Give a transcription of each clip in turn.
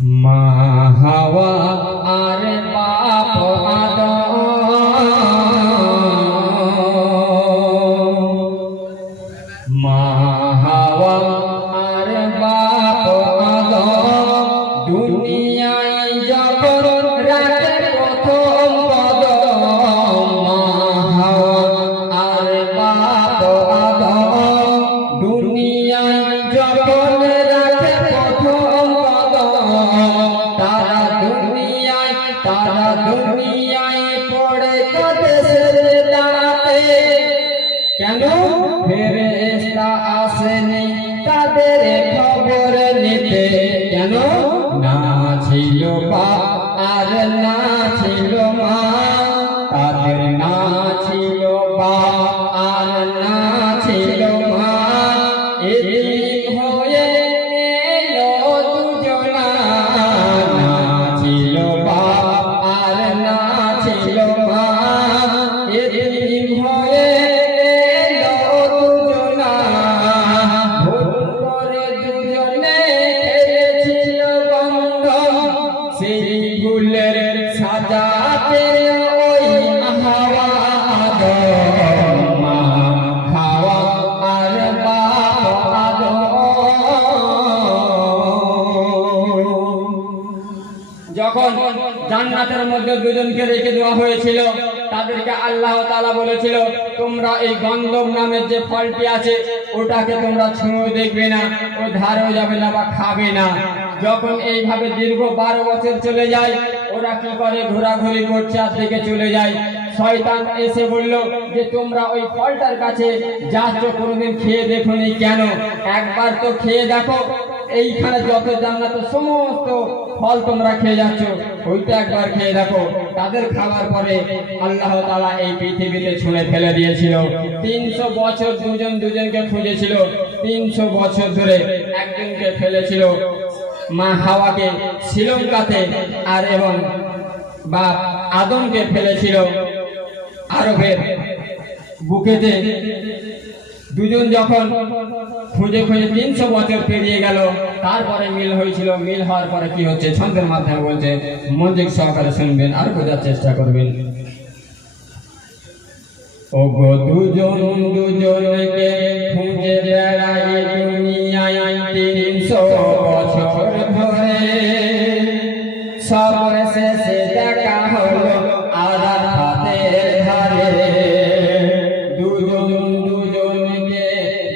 মা হাওয়া আর বাপ জান্নাতের মধ্যে দুজনকে রেখে দেওয়া হয়েছিল। তাদেরকে আল্লাহ তালা বলেছিল, তোমরা এই গন্ধম নামের যে ফলটি আছে, ওটাকে তোমরা ছুঁয়ে দেখবে না, ও ধারেও যাবে না বা খাবে না। যখন এইভাবে দীর্ঘ বারো বছর চলে যায়, ওরা কি করে? ঘোরাঘুরি করছে আর দিকে চলে যায়। শয়তান এসে বলল, যে তোমরা ওই ফলটার কাছে যাচ্ছ, কোনোদিন খেয়ে দেখোনি কেন? একবার তো খেয়ে দেখো এইখানে যত জান্নাতের সমস্ত ফল তোমরা খেয়ে যাচ্ছ, ওইটা একবার খেয়ে দেখো। তাদের খাবার পরে আল্লাহ তালা এই পৃথিবীতে ছুঁড়ে ফেলে দিয়েছিল। তিনশো বছর দুজন দুজনকে খুঁজেছিল। তিনশো বছর ধরে একজনকে ফেলেছিল মা হাওয়াকে, শ্রীলঙ্কাতে, আর এবং বা আদমকে ফেলেছিল আরবের বুকেতে। দুজন যখন খুঁজে খুঁজে তিনশো বছর পেরিয়ে গেল, তারপরে মিল হয়েছিল। মিল হওয়ার পরে কি হচ্ছে? ছন্দের মাধ্যমে বলছে মন্দির সহকারে শুনবেন, আর বোঝার চেষ্টা করবেন। ও গো দুজন দুজনকে খুঁজে বেড়াই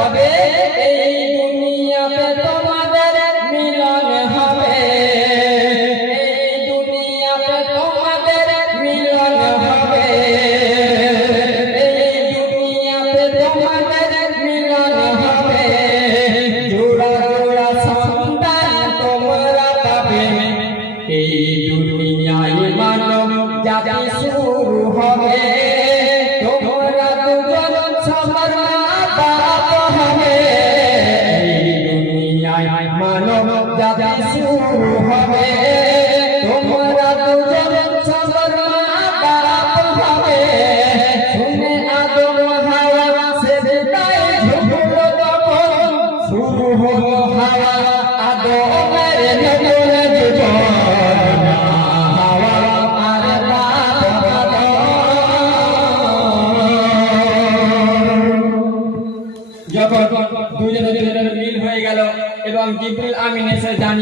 তবে এই দুনিয়াতে তোমাদের মিলন হবে। এই দুনিয়াতে তোমাদের মিলন হবে। এই দুনিয়াতে তোমাদের মিলন হবে। জোড়া জোড়া সন্তান তোমরা পাবে। এই দুনিয়ায় মানব জাতি শুরু হবে।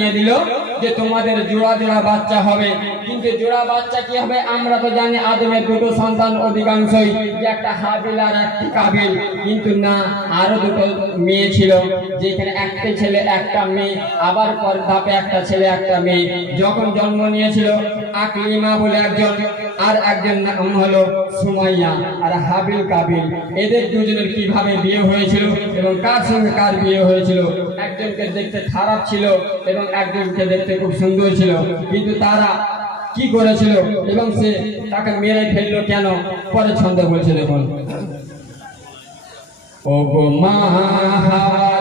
জানিয়ে দিল যে তোমাদের জোড়া জোড়া বাচ্চা হবে। কিন্তু জোড়া বাচ্চা কি হবে? আমরা তো জানি আদমের দুটো সন্তান অধিকাংশই যে একটা হাবিল আর একটি কাবিল। কিন্তু না, আরও দুটো মেয়ে ছিল, যেখানে একটা ছেলে, একটা মেয়ে, আবার পর ধাপে একটা ছেলে, একটা মেয়ে। যখন জন্ম নিয়েছিল আকলিমা বলে একজন আর একজন নাম হলো সুমাইয়া আর হাবিল কাবিল। এদের দুজনের কীভাবে বিয়ে হয়েছিল এবং কার সঙ্গে কার বিয়ে হয়েছিল, একজনকে দেখতে খারাপ ছিল এবং একজনকে দেখতে খুব সুন্দর ছিল। কিন্তু তারা কি করেছিল এবং সে তাকে মেরে ফেলল কেন? পরে ছন্দ বলছে, দেখুন। ও গো মাহারে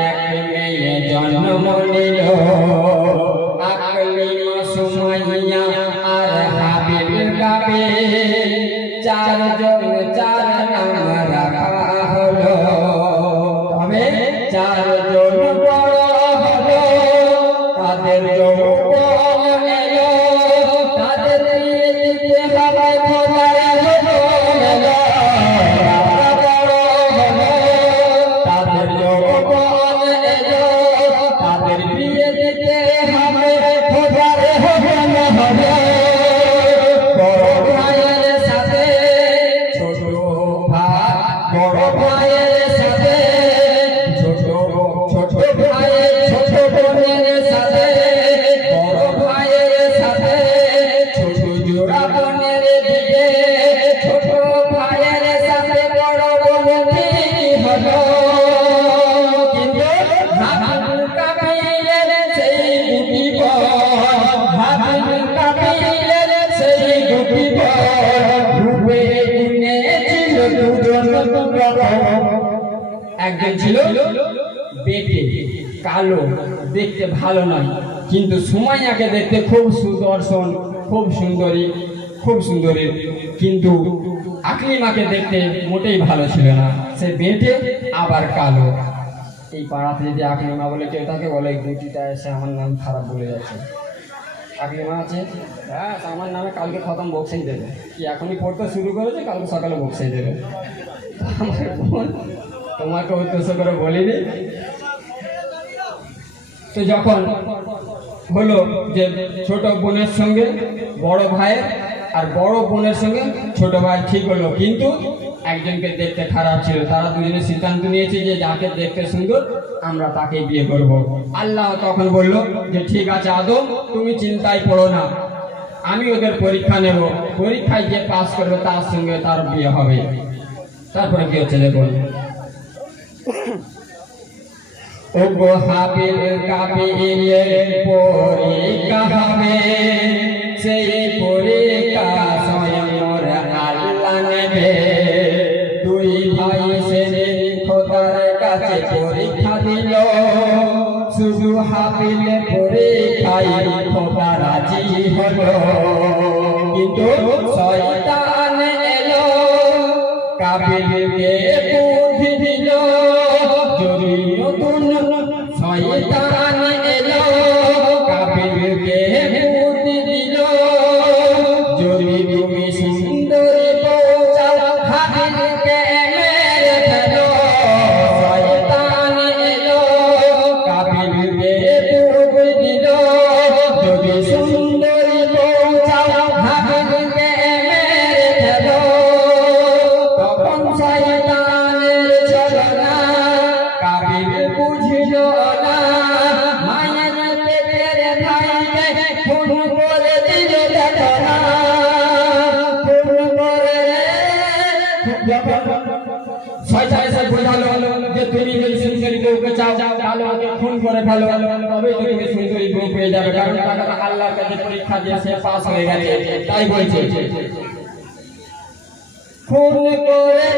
এক মেয়ে জন্ম নিল। আর হাবিব কাবিল ছিল বেটে কালো, দেখতে ভালো নয়, কিন্তু সুমাইয়াকে দেখতে খুব সুদর্শন, খুব সুন্দরী খুব সুন্দরী, কিন্তু আকলিমাকে দেখতে মোটেই ভালো ছিল না। সে বেটে আবার কালো। এই পাড়াতে যদি আকলিমা বলে কেউ তাকে বলে গুটিটা এসে আমার নাম খারাপ বলে যাচ্ছে। আকলিমা আছে হ্যাঁ আমার নামে কালকে খতম বক্সেই দেবে কি এখনই পড়তে শুরু করেছে, কালকে সকালে বক্সেই দেবে আমার বোন তোমাকে উদ্দেশ্য করে বলিনি। তো যখন হলো যে ছোট বোনের সঙ্গে, বড় ভাইয়ের, আর বড় বোনের সঙ্গে ছোট ভাই ঠিক হলো, কিন্তু একজনকে দেখতে খারাপ ছিল। তারা দুজনে সিদ্ধান্ত নিয়েছে যে যাকে দেখতে সুন্দর, আমরা তাকে বিয়ে করব। আল্লাহ তখন বলল যে, ঠিক আছে আদম, তুমি চিন্তায় পড়ো না। আমি ওদের পরীক্ষা নেব। পরীক্ষায় যে পাস করবে, তার সঙ্গে তার বিয়ে হবে। তারপরে কি হচ্ছে দেখুন? ওগো হাবিল কাবিলের পরীক্ষা হবে সেই পরীক্ষা স্বয়ং আল্লাহ নেবে। দুই ভাই সেদিন খোদার কাছে পরীক্ষা দিল, শুধু হাবিল পরীক্ষায় খোদা রাজি হলো। কিন্তু শয়তান এলো, কাবিলকে কাছে পরীক্ষা হয়ে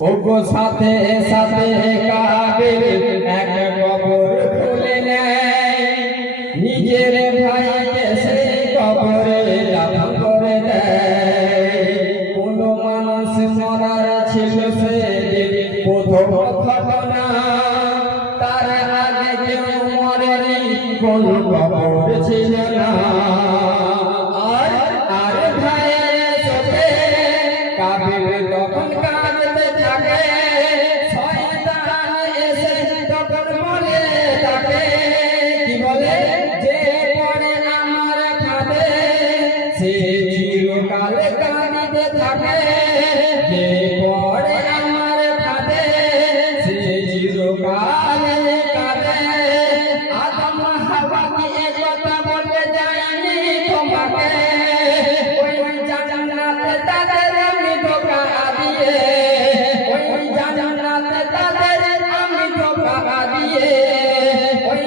ওগো সাথে সাথে কাবির এক কবর খুলে নেয়। নিজের ভাইকে সে কবরে দাফন করে দেয়। কোন মানুষ মরার ছিল সে প্রথম ঘটনা। তার আগে কেউ মরেনি কোন যে পড়ে আমার ফাঁদে সে চিরকাল কাঁদে। আদম হাওয়া কি এ কথা বলে যায়নি তোমাকে। ওই জান্নাতে তাদের আমি ধোকা দিয়ে, ওই জান্নাতে তাদের আমি ধোকা দিয়ে,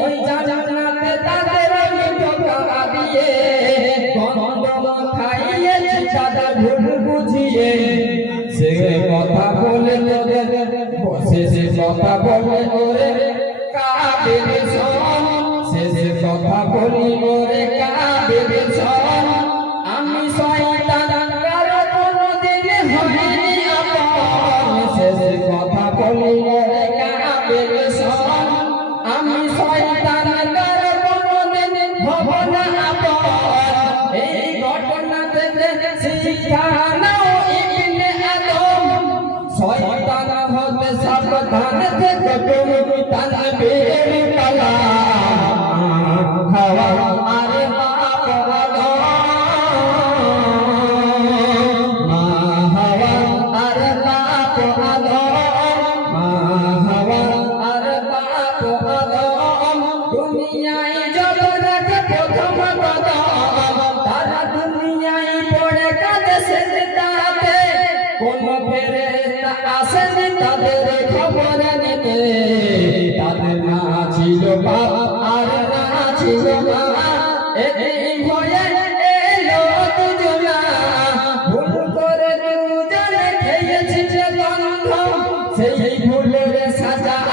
ওই জান্নাতে তাদের আমি ধোকা দিয়ে। গন্ধম খাইয়েছি তাদের ভুল বুঝিয়ে। কথা বলে সে কথা বলে ওরে শোন শেষে কথা বলি ওরে শোন আমি শয়তান কারও কোনোদিন হইনি আপন। শেষে কথা বলি ওরে শোন আমি শয়তান কারও কোনোদিন হব না এই ঘটনা থেকে শিক্ষা নাও থেকে তুমি তানবীর সেই ভুলের সাজা